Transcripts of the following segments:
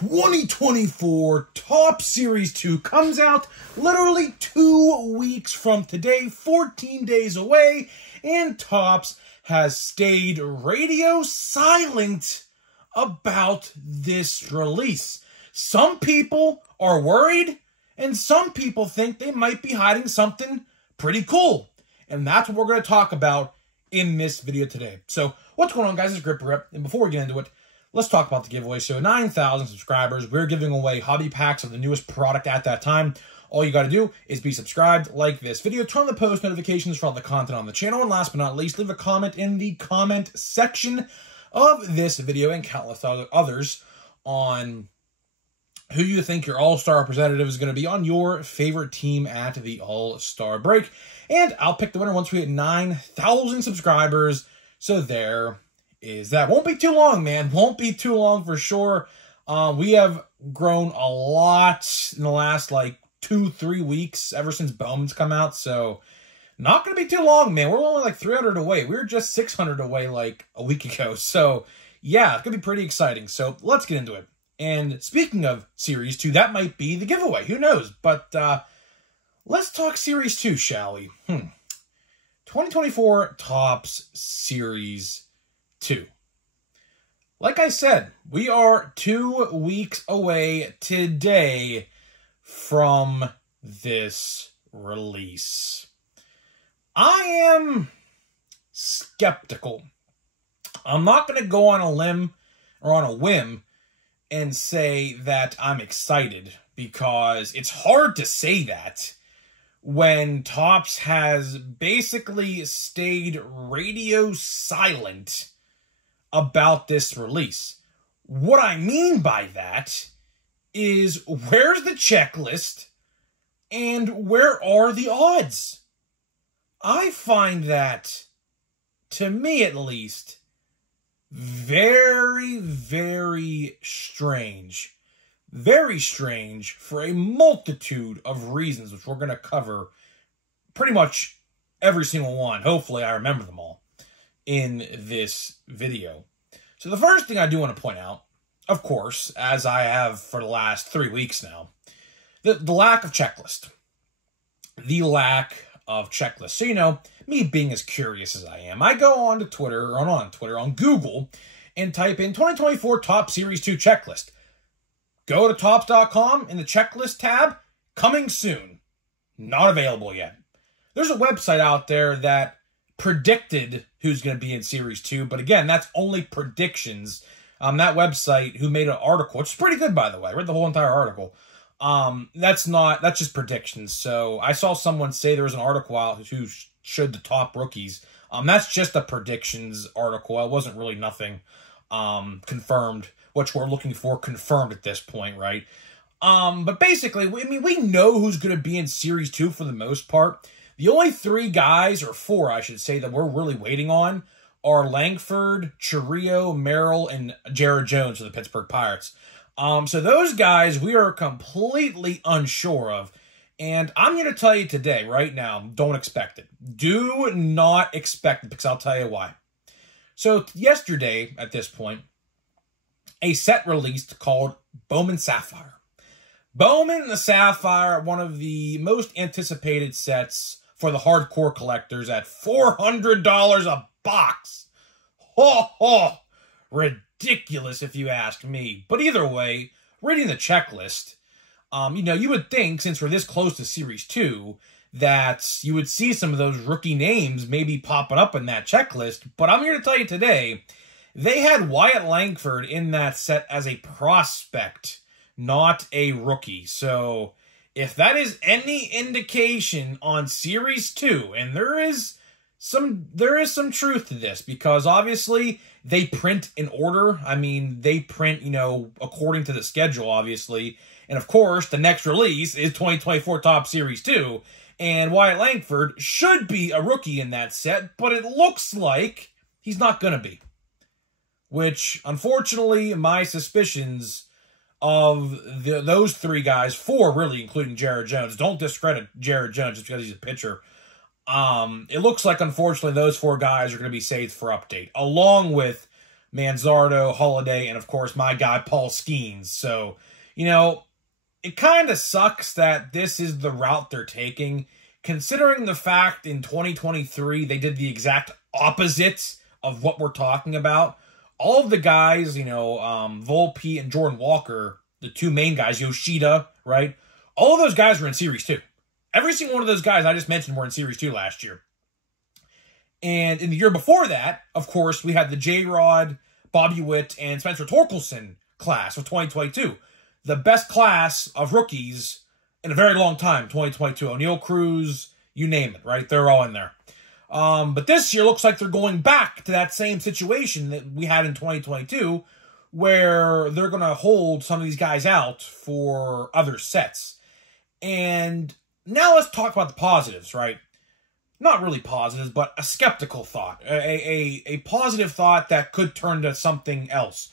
2024 Topps Series 2 comes out literally 2 weeks from today, 14 days away, and Topps has stayed radio silent about this release. Some people are worried, and some people think they might be hiding something pretty cool. And that's what we're going to talk about in this video today. So, what's going on, guys? It's Gripper Rip, and before we get into it, let's talk about the giveaway. So 9,000 subscribers, we're giving away hobby packs of the newest product at that time. All you got to do is be subscribed, like this video, turn on the post notifications for all the content on the channel, and last but not least, leave a comment in the comment section of this video and countless others on who you think your All-Star representative is going to be on your favorite team at the All-Star break. And I'll pick the winner once we hit 9,000 subscribers. So there is that. Won't be too long, man. Won't be too long for sure. We have grown a lot in the last, 2-3 weeks ever since Bowman's come out. So not going to be too long, man. We're only 300 away. We were just 600 away a week ago. So yeah, it's going to be pretty exciting. So let's get into it. And speaking of Series 2, that might be the giveaway. Who knows? But let's talk Series 2, shall we? 2024 Topps Series 2. Like I said, we are 2 weeks away today from this release. I am skeptical. I'm not going to go on a limb or on a whim and say that I'm excited, because it's hard to say that when Topps has basically stayed radio silent about this release. What I mean by that is, where's the checklist and where are the odds? I find that, to me at least, very, very strange. Very strange for a multitude of reasons, which we're going to cover pretty much every single one. Hopefully I remember them all in this video. So the first thing I do want to point out, of course, as I have for the last 3 weeks now, the lack of checklist. The lack of checklist. So, me being as curious as I am, I go on to Twitter, or on Google, and type in 2024 Topps Series 2 checklist. Go to Topps.com in the checklist tab, coming soon. Not available yet. There's a website out there that predicted who's going to be in Series 2, but again, that's only predictions. That website, who made an article, which is pretty good, by the way. I read the whole entire article. That's just predictions. So I saw someone say there was an article out who showed the top rookies. That's just a predictions article. It wasn't really nothing confirmed, which we're looking for confirmed at this point, right? But basically, we know who's going to be in Series 2 for the most part. The only 3 guys, or 4, I should say, that we're really waiting on are Langford, Chourio, Merrill, and Jared Jones for the Pittsburgh Pirates. So those guys we are completely unsure of. And I'm going to tell you today, right now, don't expect it. Do not expect it, because I'll tell you why. So yesterday, at this point, a set released called Bowman Sapphire. Bowman the Sapphire, one of the most anticipated sets for the hardcore collectors at $400 a box. Ho ho! Ridiculous if you ask me. But either way, reading the checklist, you would think, since we're this close to Series 2, that you would see some of those rookie names maybe popping up in that checklist. But I'm here to tell you today, they had Wyatt Langford in that set as a prospect, not a rookie. So if that is any indication on Series 2, and there is some truth to this, because obviously they print in order. I mean, they print, according to the schedule, obviously. And of course, the next release is 2024 Topps Series 2. And Wyatt Langford should be a rookie in that set, but it looks like he's not going to be. Which, unfortunately, my suspicions of those 3 guys, 4 really, including Jared Jones, don't discredit Jared Jones just because he's a pitcher. It looks like, unfortunately, those 4 guys are going to be saved for update, along with Manzardo, Holiday, and of course my guy Paul Skeens. So, it kind of sucks that this is the route they're taking, considering the fact in 2023 they did the exact opposite of what we're talking about. All of the guys, Volpe and Jordan Walker, the two main guys, Yoshida, right? All of those guys were in Series 2. Every single one of those guys I just mentioned were in Series 2 last year. And in the year before that, of course, we had the J-Rod, Bobby Witt, and Spencer Torkelson class of 2022. The best class of rookies in a very long time, 2022. O'Neal Cruz, you name it, right? They're all in there. But this year looks like they're going back to that same situation that we had in 2022, where they're going to hold some of these guys out for other sets. And now let's talk about the positives, right? Not really positives, but a skeptical thought. A positive thought that could turn to something else.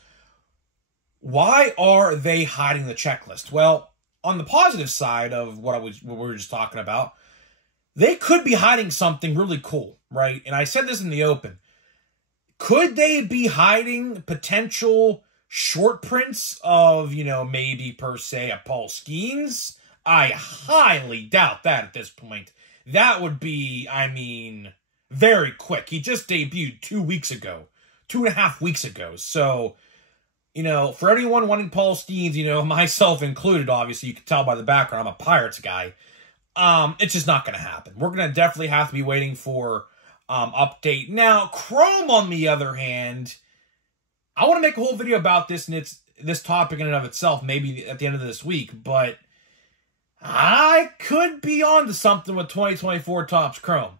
Why are they hiding the checklist? Well, on the positive side of what we were just talking about, they could be hiding something really cool, right? And I said this in the open. Could they be hiding potential short prints of, maybe per se a Paul Skeens? I highly doubt that at this point. That would be, very quick. He just debuted 2 weeks ago. 2.5 weeks ago. So, for anyone wanting Paul Skeens, myself included, obviously, you can tell by the background, I'm a Pirates guy. It's just not going to happen. We're going to definitely have to be waiting for update. Now, Chrome, on the other hand, I want to make a whole video about this and this topic in and of itself, maybe at the end of this week, but I could be on to something with 2024 Topps Chrome.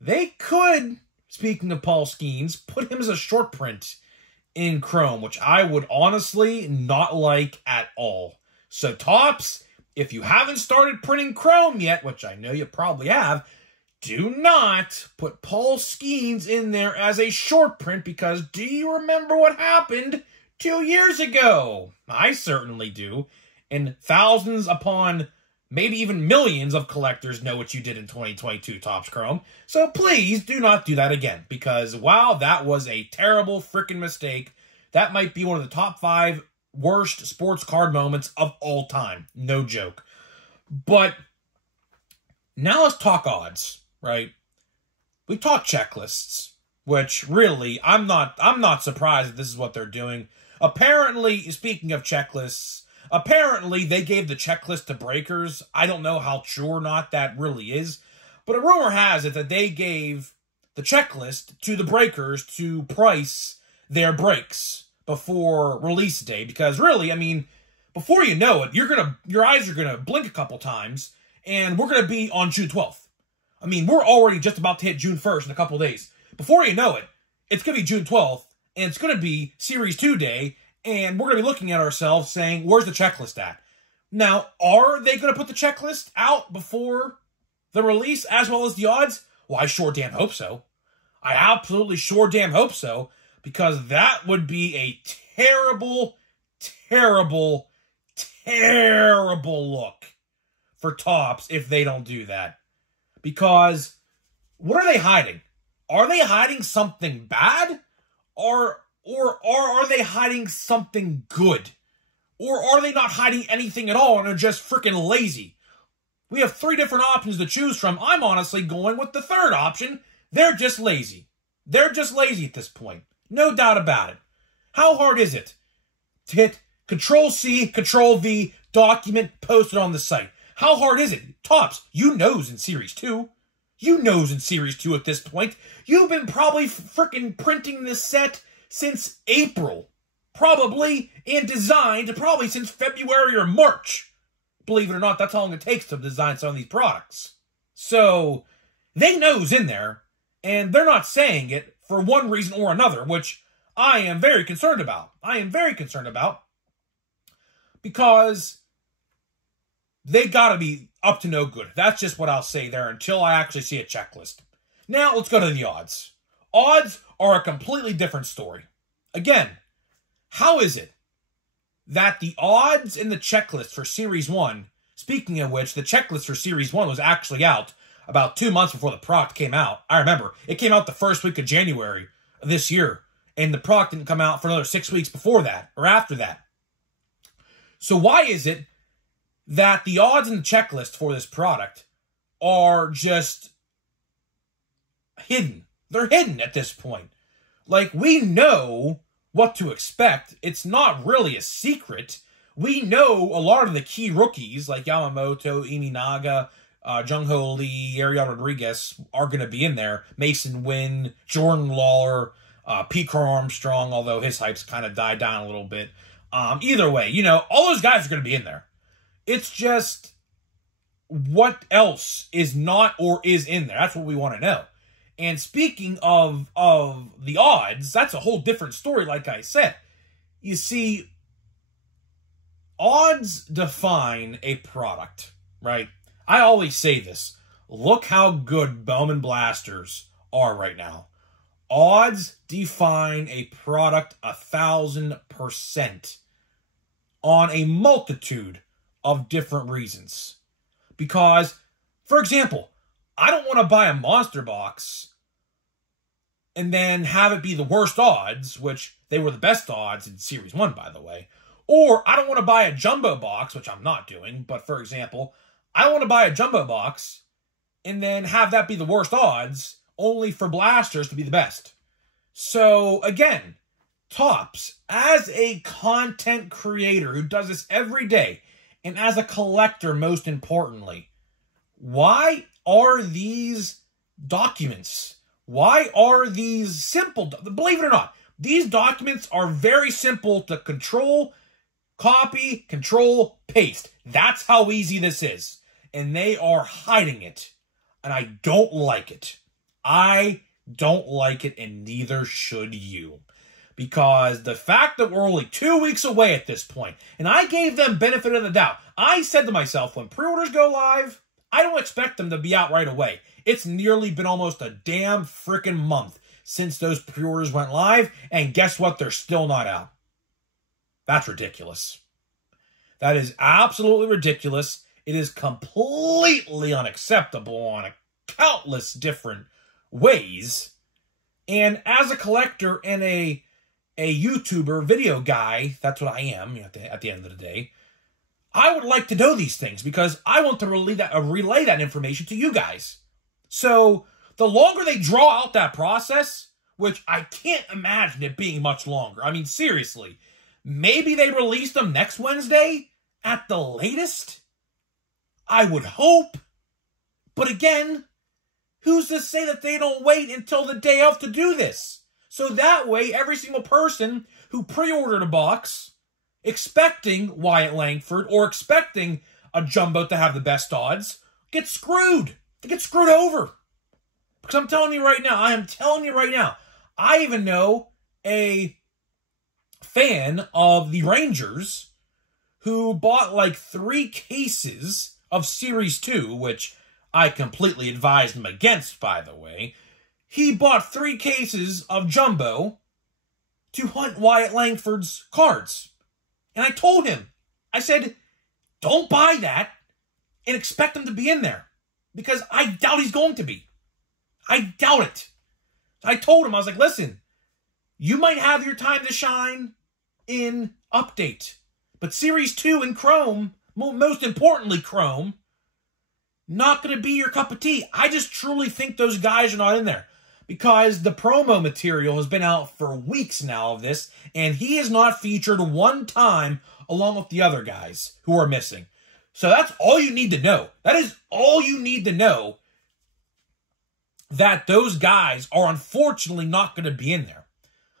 They could, speaking of Paul Skeens, put him as a short print in Chrome, which I would honestly not like at all. So Topps, if you haven't started printing Chrome yet, which I know you probably have, do not put Paul Skeens in there as a short print, because do you remember what happened 2 years ago? I certainly do. And thousands upon maybe even millions of collectors know what you did in 2022 Topps Chrome. So please do not do that again, because wow, that was a terrible freaking mistake. That might be one of the top 5 worst sports card moments of all time. No joke. But now let's talk odds, right? We talked checklists, which really, I'm not surprised that this is what they're doing. Apparently, speaking of checklists, apparently they gave the checklist to breakers. I don't know how true or not that really is, but a rumor has it that they gave the checklist to the breakers to price their breaks before release day, because really, before you know it, your eyes are gonna blink a couple times, and we're gonna be on June 12th. We're already just about to hit June 1st in a couple days. Before you know it, it's gonna be June 12th, and it's gonna be Series 2 day, and we're gonna be looking at ourselves saying, where's the checklist at? Now, are they gonna put the checklist out before the release as well as the odds? Well, I sure damn hope so. I absolutely sure damn hope so, because that would be a terrible, terrible, terrible look for Topps if they don't do that. Because what are they hiding? Are they hiding something bad? Or are they hiding something good? Or are they not hiding anything at all and are just freaking lazy? We have 3 different options to choose from. I'm honestly going with the third option. They're just lazy. They're just lazy at this point. No doubt about it. How hard is it to hit Control-C, Control-V, document, post it on the site? How hard is it? Topps, you knows in Series 2. You knows in Series 2 at this point. You've been probably freaking printing this set since April. Probably, and designed probably since February or March. Believe it or not, that's how long it takes to design some of these products. So, they knows in there, and they're not saying it for one reason or another, which I am very concerned about. I am very concerned about, because they gotta be up to no good. That's just what I'll say there until I actually see a checklist. Now, let's go to the odds. Odds are a completely different story. Again, how is it that the odds in the checklist for Series 1, speaking of which, the checklist for Series 1 was actually out about 2 months before the product came out. I remember, it came out the first week of January of this year. and the product didn't come out for another 6 weeks before that or after that. So why is it that the odds in the checklist for this product are just hidden? They're hidden at this point. Like, we know what to expect. It's not really a secret. We know a lot of the key rookies, like Yamamoto, Iminaga, Jung-Ho Lee, Ariel Rodriguez, are going to be in there. Mason Wynn, Jordan Lawler, Pete Armstrong, although his hype's kind of died down a little bit. Either way, you know, all those guys are going to be in there. It's just what else is not or is in there. That's what we want to know. And speaking of the odds, that's a whole different story, like I said. You see, odds define a product, right? I always say this. Look how good Bowman Blasters are right now. Odds define a product 1,000% on a multitude of different reasons. Because, for example, I don't want to buy a monster box and then have it be the worst odds, which they were the best odds in Series 1, by the way. Or I don't want to buy a jumbo box, which I'm not doing, but for example, I don't want to buy a jumbo box and then have that be the worst odds, only for blasters to be the best. So, again, Topps, as a content creator who does this every day, and as a collector, most importantly, why are these documents? Why are these simple? Believe it or not, these documents are very simple to control, copy, control, paste. That's how easy this is. And they are hiding it. And I don't like it. I don't like it, and neither should you. Because the fact that we're only 2 weeks away at this point, and I gave them benefit of the doubt. I said to myself, when pre-orders go live, I don't expect them to be out right away. It's nearly been almost a damn freaking month since those pre-orders went live, and guess what? They're still not out. That's ridiculous. That is absolutely ridiculous. It is completely unacceptable on countless different ways. And as a collector and a YouTuber, video guy, that's what I am at the end of the day, I would like to know these things because I want to relay that information to you guys. So the longer they draw out that process, which I can't imagine it being much longer. I mean, seriously, maybe they release them next Wednesday at the latest? I would hope. But again, who's to say that they don't wait until the day of to do this? So that way, every single person who pre-ordered a box expecting Wyatt Langford or expecting a jumbo to have the best odds gets screwed. They get screwed over. Because I'm telling you right now, I even know a fan of the Rangers who bought like 3 cases of Series 2, which I completely advised him against, by the way. He bought 3 cases of jumbo to hunt Wyatt Langford's cards. And I told him, I said, don't buy that and expect him to be in there. Because I doubt he's going to be. I doubt it. I told him, I was like, listen, you might have your time to shine in Update. But Series 2 in Chrome, most importantly Chrome, not going to be your cup of tea. I just truly think those guys are not in there. Because the promo material has been out for weeks now of this, and he is not featured one time along with the other guys who are missing. So that's all you need to know. That is all you need to know, that those guys are unfortunately not going to be in there.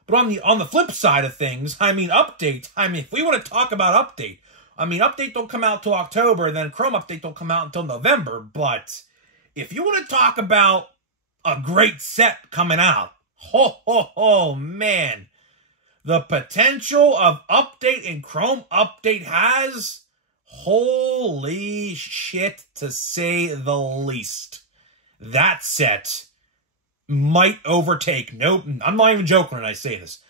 But on the flip side of things, Update, if we want to talk about Update, Update don't come out till October, and then Chrome Update don't come out until November. But if you want to talk about a great set coming out, man, the potential of Update and Chrome Update has, holy shit, to say the least. That set might overtake, nope, I'm not even joking when I say this,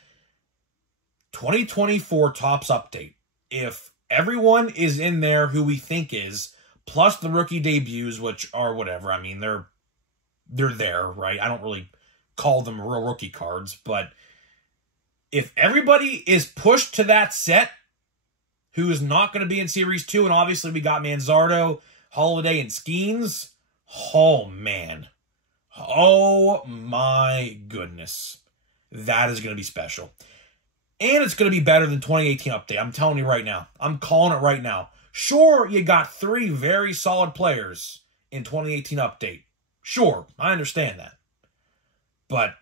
2024 Topps Update. If everyone is in there who we think is, plus the rookie debuts, which are whatever, they're there, right? I don't really call them real rookie cards, but if everybody is pushed to that set, who is not going to be in Series 2, and obviously we got Manzardo, Holiday, and Skeens, oh, man. Oh, my goodness. That is going to be special. And it's going to be better than 2018 update. I'm telling you right now. I'm calling it right now. Sure, you got 3 very solid players in 2018 update. Sure, I understand that. But,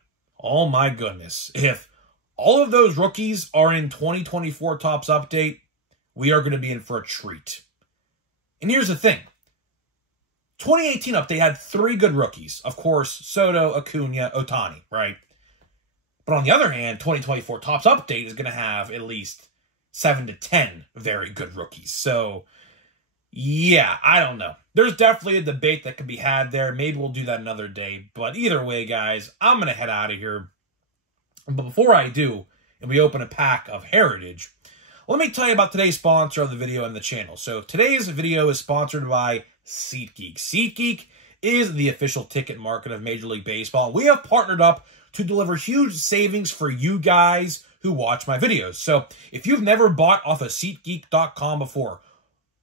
oh my goodness. If all of those rookies are in 2024 Topps update, we are going to be in for a treat. And here's the thing. 2018 update had 3 good rookies. Of course, Soto, Acuna, Ohtani, right? But on the other hand, 2024 Topps update is going to have at least 7 to 10 very good rookies. So, yeah, I don't know. There's definitely a debate that could be had there. Maybe we'll do that another day. But either way, guys, I'm going to head out of here. But before I do, and we open a pack of Heritage, let me tell you about today's sponsor of the video and the channel. So today's video is sponsored by SeatGeek. SeatGeek is the official ticket market of Major League Baseball. We have partnered up to deliver huge savings for you guys who watch my videos. So if you've never bought off of SeatGeek.com before,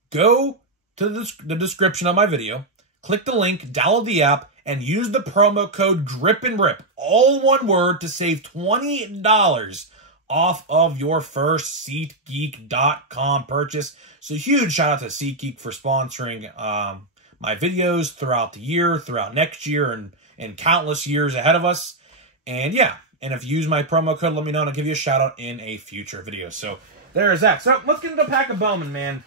go to the description of my video, click the link, download the app, and use the promo code GRIPANDRIP, all one word, to save $20 off of your first SeatGeek.com purchase. So huge shout out to SeatGeek for sponsoring my videos throughout the year, throughout next year, and countless years ahead of us. And yeah, and if you use my promo code, let me know and I'll give you a shout out in a future video. So there's that. So let's get into a pack of Bowman, man.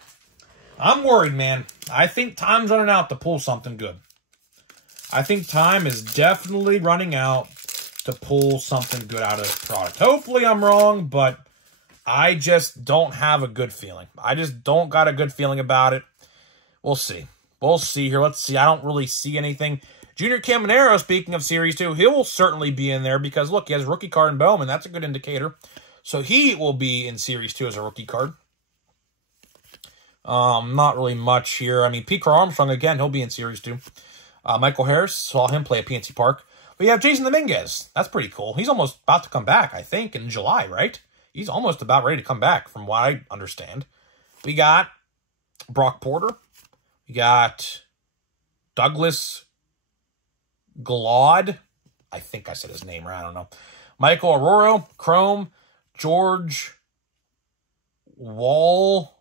I'm worried, man. I think time's running out to pull something good. I think time is definitely running out to pull something good out of this product. Hopefully I'm wrong, but I just don't have a good feeling. I just don't got a good feeling about it. We'll see. We'll see here. Let's see. I don't really see anything. Junior Caminero, speaking of Series 2, he will certainly be in there because, look, he has a rookie card in Bowman. That's a good indicator. So he will be in Series 2 as a rookie card. Not really much here. I mean, Pete Crow Armstrong, again, he'll be in Series 2. Michael Harris, saw him play at PNC Park. But you have Jason Dominguez. That's pretty cool. He's almost about to come back, I think, in July, right? He's almost about ready to come back, from what I understand. We got Brock Porter. We got Douglas Glod. I think I said his name right. I don't know. Michael Aurora, Chrome, George Wall,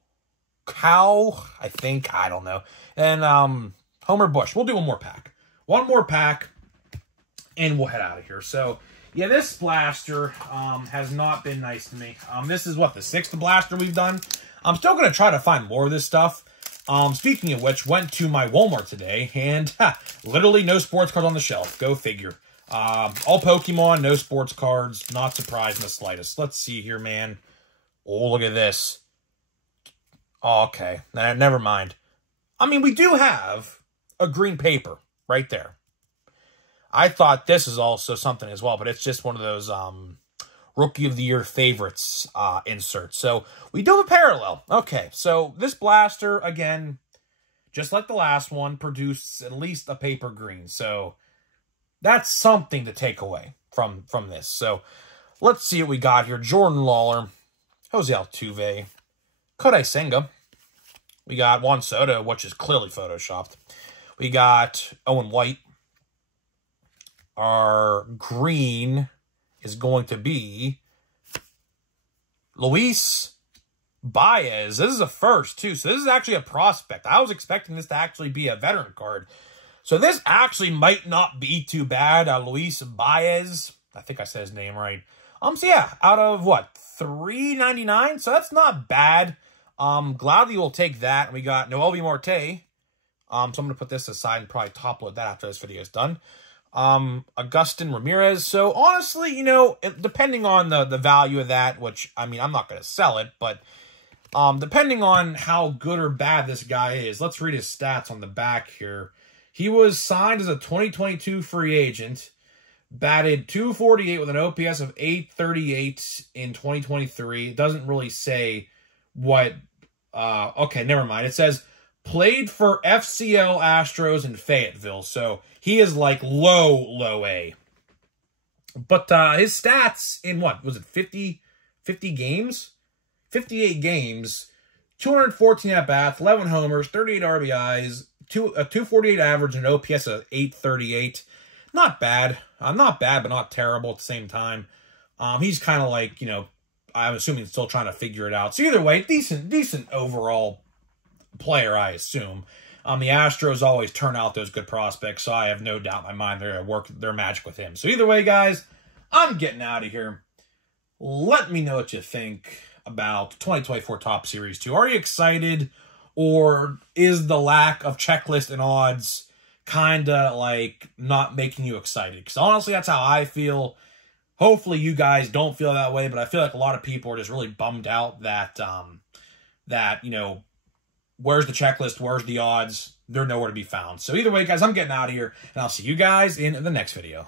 Cow, I think. I don't know. And Homer Bush. We'll do one more pack. One more pack, and we'll head out of here. So, yeah, this blaster has not been nice to me. This is, what, the 6th blaster we've done? I'm still going to try to find more of this stuff. Speaking of which, went to my Walmart today, and literally no sports cards on the shelf. Go figure. All Pokemon, no sports cards. Not surprised in the slightest. Let's see here, man. Oh, look at this. Oh, okay. Never mind. I mean, we do have a green paper right there. I thought this is also something as well, but it's just one of those Rookie of the Year favorites inserts. So we do have a parallel. Okay, so this blaster, again, just like the last one, produced at least a paper green. So that's something to take away from this. So let's see what we got here. Jordan Lawler, Jose Altuve, Kodai Senga. We got Juan Soto, which is clearly photoshopped. We got Owen White. Our green is going to be Luis Baez. This is a first, too. So this is actually a prospect. I was expecting this to actually be a veteran card. So this actually might not be too bad. Luis Baez. I think I said his name right. So yeah, out of what? $3.99? So that's not bad. Gladly will take that. We got Noelvi Marte. So I'm going to put this aside and probably top load that after this video is done. Agustin Ramirez. So honestly, you know, depending on the value of that, which, I mean, I'm not going to sell it, but depending on how good or bad this guy is, let's read his stats on the back here. He was signed as a 2022 free agent, batted .248 with an OPS of .838 in 2023. It doesn't really say what, okay, never mind. It says played for FCL Astros in Fayetteville. So he is like low A. But his stats in what? Was it 50 50 games? 58 games, 214 at-bats, 11 homers, 38 RBIs, a 248 average, and an OPS of 838. Not bad. Not bad, but not terrible at the same time. He's kind of like, you know, I'm assuming still trying to figure it out. So either way, decent overall player, I assume. The Astros always turn out those good prospects, so I have no doubt in my mind they're going to work their magic with him. So either way, guys, I'm getting out of here. Let me know what you think about 2024 Topps Series 2. Are you excited, or is the lack of checklist and odds kind of like not making you excited? Because honestly, that's how I feel. Hopefully you guys don't feel that way, but I feel like a lot of people are just really bummed out that, you know, where's the checklist, where's the odds? They're nowhere to be found. So either way, guys, I'm getting out of here, and I'll see you guys in the next video.